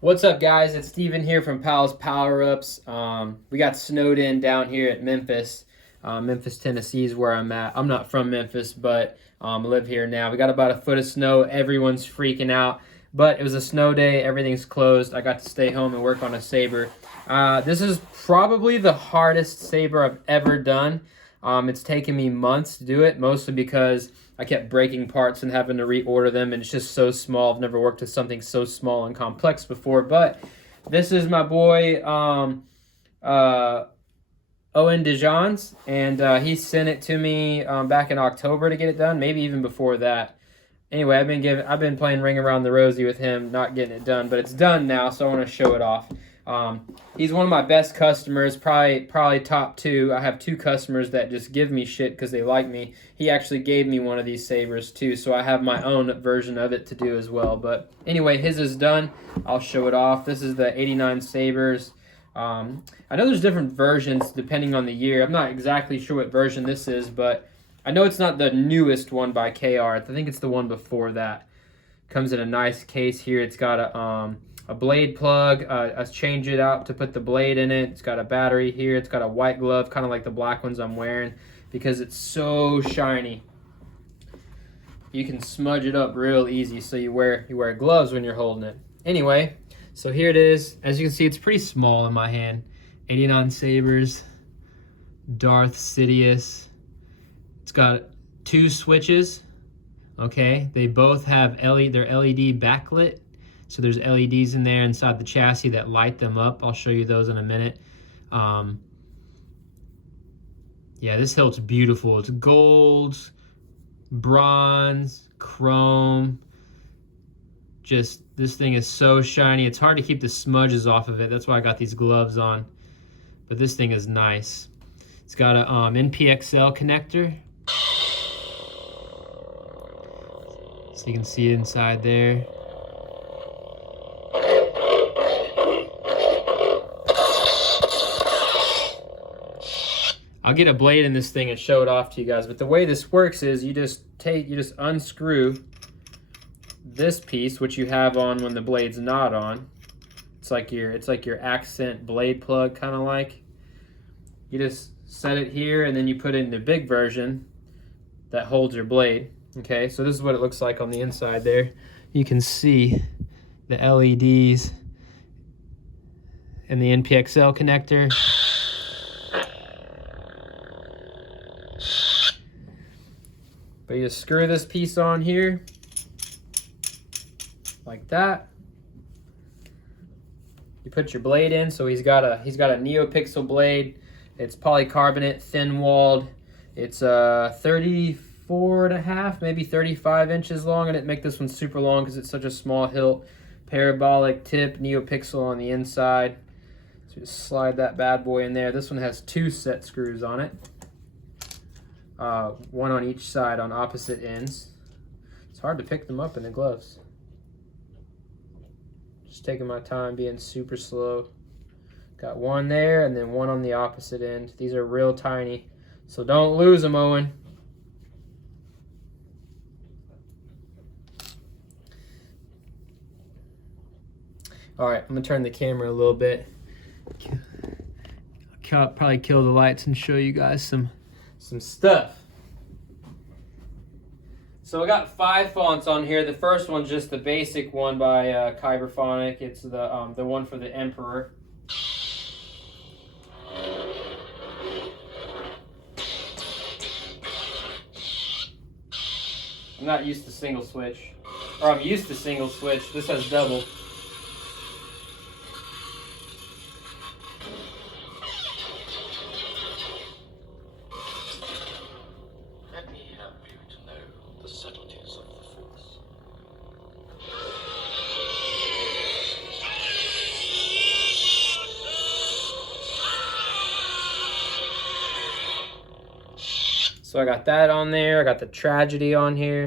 What's up, guys? It's Steven here from Pal's Power Ups. We got snowed in down here at Memphis. Memphis, Tennessee is where I'm at. I'm not from Memphis, but I live here now. We got about a foot of snow. Everyone's freaking out, but it was a snow day. Everything's closed. I got to stay home and work on a Saber. This is probably the hardest Saber I've ever done. It's taken me months to do it, mostly because I kept breaking parts and having to reorder them, and it's just so small. I've never worked with something so small and complex before, but this is my boy Owen Dejon's, and he sent it to me back in October to get it done, maybe even before that. Anyway, I've been playing Ring Around the Rosie with him, not getting it done, but it's done now, so I want to show it off. He's one of my best customers, probably top two. I have two customers that just give me shit because they like me. He actually gave me one of these Sabers too, so I have my own version of it to do as well. But anyway, his is done. I'll show it off. This is the 89 Sabers. I know there's different versions depending on the year. I'm not exactly sure what version this is, but I know it's not the newest one by KR. I think it's the one before that. Comes in a nice case here. It's got a blade plug. I change it out to put the blade in it. It's got a battery here. It's got a white glove, kind of like the black ones I'm wearing, because it's so shiny. You can smudge it up real easy, so you wear gloves when you're holding it. Anyway, so here it is. As you can see, it's pretty small in my hand. 89 Sabers, Darth Sidious. It's got two switches. Okay, they both have they're LED backlit. So there's LEDs in there inside the chassis that light them up. I'll show you those in a minute. Yeah, this hilt's beautiful. It's gold, bronze, chrome. Just, this thing is so shiny. It's hard to keep the smudges off of it. That's why I got these gloves on. But this thing is nice. It's got a NPXL connector. So you can see inside there. I'll get a blade in this thing and show it off to you guys, but the way this works is you just unscrew this piece, which you have on when the blade's not on. It's like your accent blade plug, kind of like. You just set it here, and then you put in the big version that holds your blade. Okay, so this is what it looks like on the inside there. You can see the LEDs and the NPXL connector. But you just screw this piece on here, like that. You put your blade in, so he's got a Neopixel blade. It's polycarbonate, thin-walled. It's 34.5, maybe 35 inches long. I didn't make this one super long because it's such a small hilt. Parabolic tip, Neopixel on the inside. So just slide that bad boy in there. This one has two set screws on it. One on each side on opposite ends. It's hard to pick them up in the gloves. Just taking my time, being super slow. Got one there and then one on the opposite end. These are real tiny, so don't lose them, Owen. All right, I'm gonna turn the camera a little bit. I'll probably kill the lights and show you guys some stuff. So I got 5 fonts on here. The first one's just the basic one by Kyberphonic. It's the one for the Emperor. I'm not used to single switch, or I'm used to single switch. This has double. So I got that on there. I got the Tragedy on here.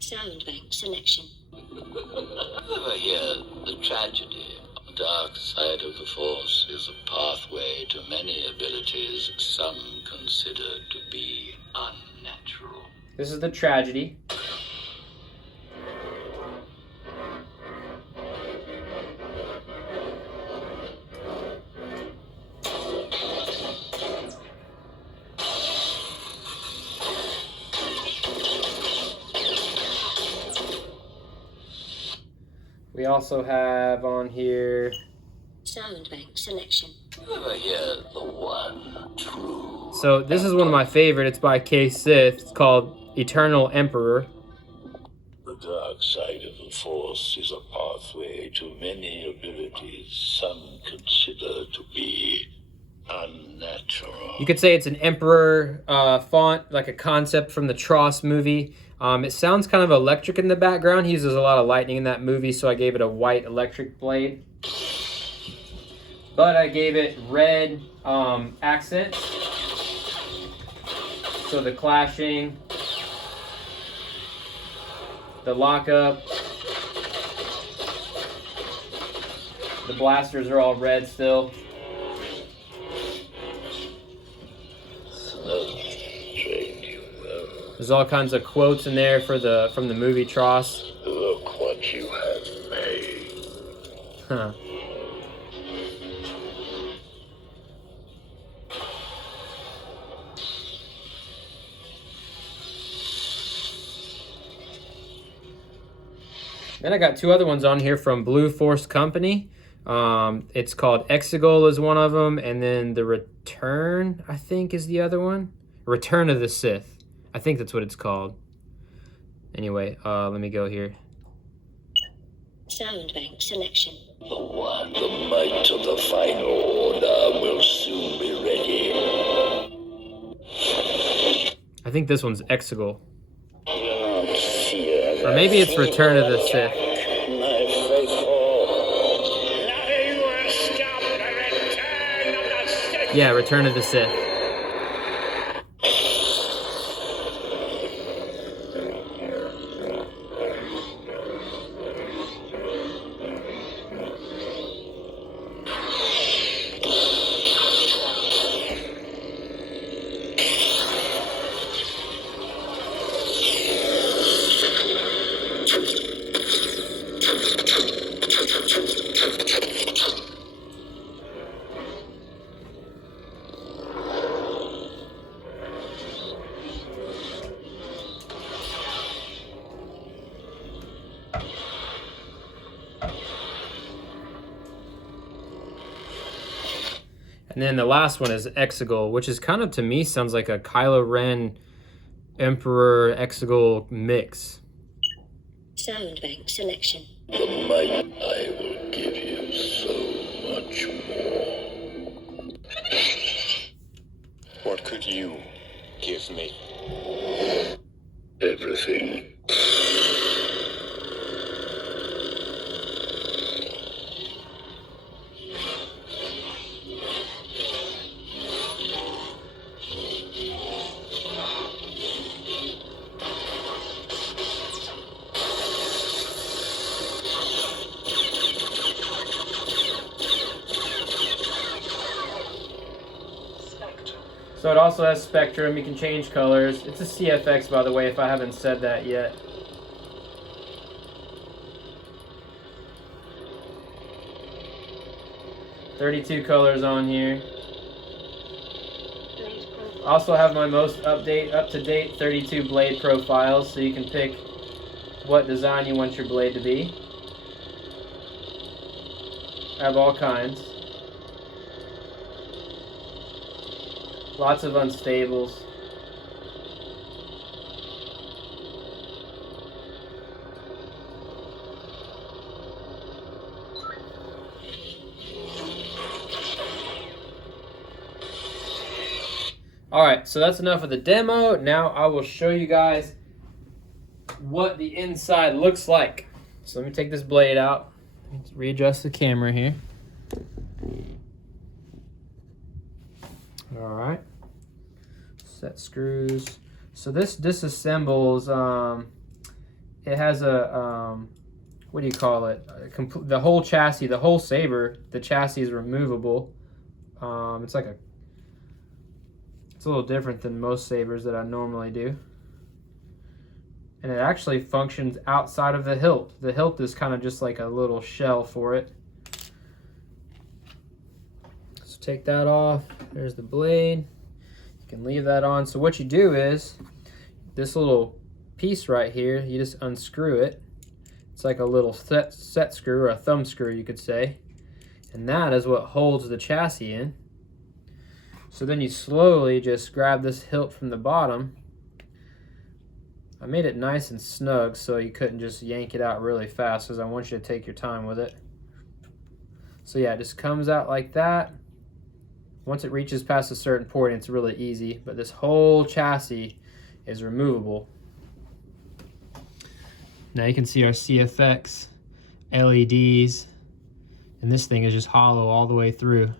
Sound bank selection. Over here, the tragedy, the dark side of the Force, is a pathway to many abilities some consider to be unnatural. This is the Tragedy. We also have on here. Sound bank selection. Ever hear the one true? So this is one of my favorite. It's by K-Sith. It's called Eternal Emperor. The dark side of the Force is a pathway to many abilities some consider to be unnatural. You could say it's an Emperor font, like a concept from the Tross movie. It sounds kind of electric in the background. He uses a lot of lightning in that movie, so I gave it a white electric blade. But I gave it red accents. So the clashing, the lockup, the blasters are all red still. There's all kinds of quotes in there from the movie Tross. Look what you have made. Huh. Then I got two other ones on here from Blue Force Company. It's called Exegol is one of them, and then The Return, I think, is the other one. Return of the Sith. I think that's what it's called. Anyway, let me go here. Sound bank selection. The one, the might of the final order will soon be ready. I think this one's Exegol. Or maybe it's Return of the Sith. My faithful. Nothing will stop the return of the Sith. Yeah, Return of the Sith. And then the last one is Exegol, which is kind of, to me, sounds like a Kylo Ren Emperor Exegol mix. Sound bank selection. The might I will give you so much more. What could you give me? Everything. So it also has spectrum. You can change colors. It's a CFX, by the way, if I haven't said that yet. $32 colors on here. I also have my most up-to-date 32 blade profiles, so you can pick what design you want your blade to be. I have all kinds. Lots of unstables. Alright, so that's enough of the demo. Now I will show you guys what the inside looks like. So let me take this blade out. Let's readjust the camera here. Alright. Set screws. So this disassembles, it has a, what do you call it? The whole chassis, the whole Saber, the chassis is removable. It's like it's a little different than most Sabers that I normally do. And it actually functions outside of the hilt. The hilt is kind of just like a little shell for it. So take that off. There's the blade. You can leave that on. So what you do is, this little piece right here, you just unscrew it. It's like a little set screw, or a thumb screw, you could say. And that is what holds the chassis in. So then you slowly just grab this hilt from the bottom. I made it nice and snug so you couldn't just yank it out really fast, because I want you to take your time with it. So yeah, it just comes out like that. Once it reaches past a certain point, it's really easy, but this whole chassis is removable. Now you can see our CFX LEDs, and this thing is just hollow all the way through.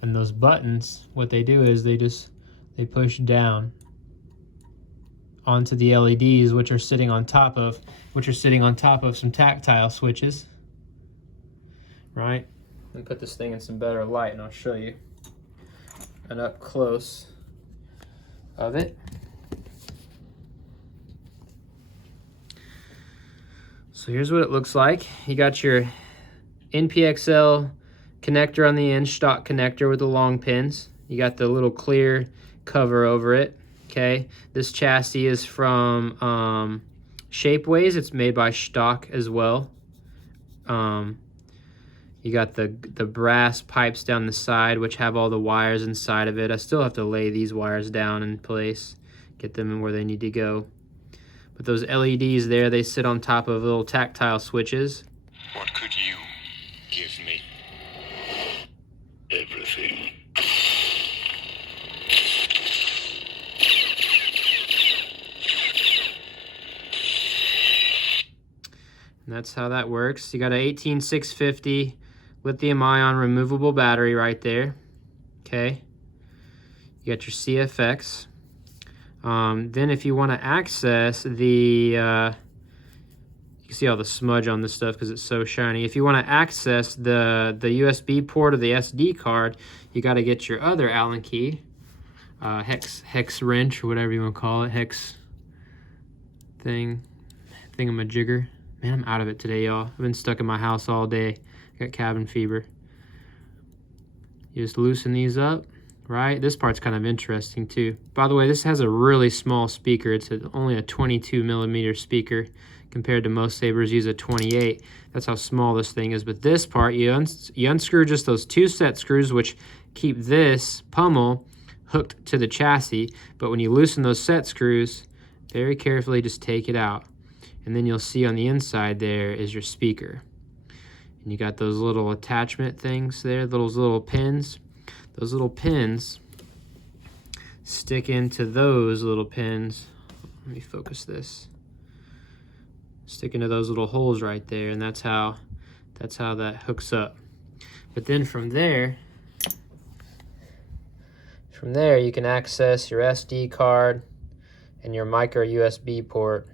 And those buttons, what they do is they push down onto the LEDs, which are sitting on top of some tactile switches. Right? Let me put this thing in some better light and I'll show you an up close of it. So here's what it looks like. You got your NPXL connector on the end, Shtok connector with the long pins. You got the little clear cover over it. Okay, this chassis is from Shapeways. It's made by Shtok as well. You got the brass pipes down the side, which have all the wires inside of it. I still have to lay these wires down in place, get them where they need to go. But those LEDs there, they sit on top of little tactile switches. What could you give me? Everything. And that's how that works. You got an 18650 lithium-ion removable battery right there. Okay. You got your CFX. Then if you want to access the, you can see all the smudge on this stuff because it's so shiny. If you want to access the USB port or the SD card, you got to get your other Allen key, hex wrench or whatever you want to call it, hex thingamajigger. Man, I'm out of it today, y'all. I've been stuck in my house all day. I got cabin fever. You just loosen these up. Right, this part's kind of interesting too. By the way, this has a really small speaker. It's only a 22 millimeter speaker compared to most Sabers use a 28. That's how small this thing is. But this part, you unscrew just those two set screws, which keep this pummel hooked to the chassis. But when you loosen those set screws, very carefully just take it out. And then you'll see on the inside there is your speaker. And you got those little attachment things there, those little pins. Those little pins stick into those little pins. Let me focus this. Stick into those little holes right there, and that's how that hooks up. But then from there you can access your SD card and your micro USB port.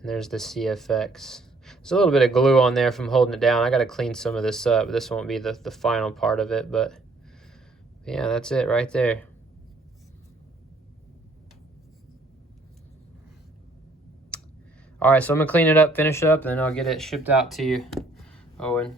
And there's the CFX. There's a little bit of glue on there from holding it down. I got to clean some of this up. This won't be the final part of it, but yeah, that's it right there. All right, so I'm gonna clean it up, finish it up, and then I'll get it shipped out to you, Owen.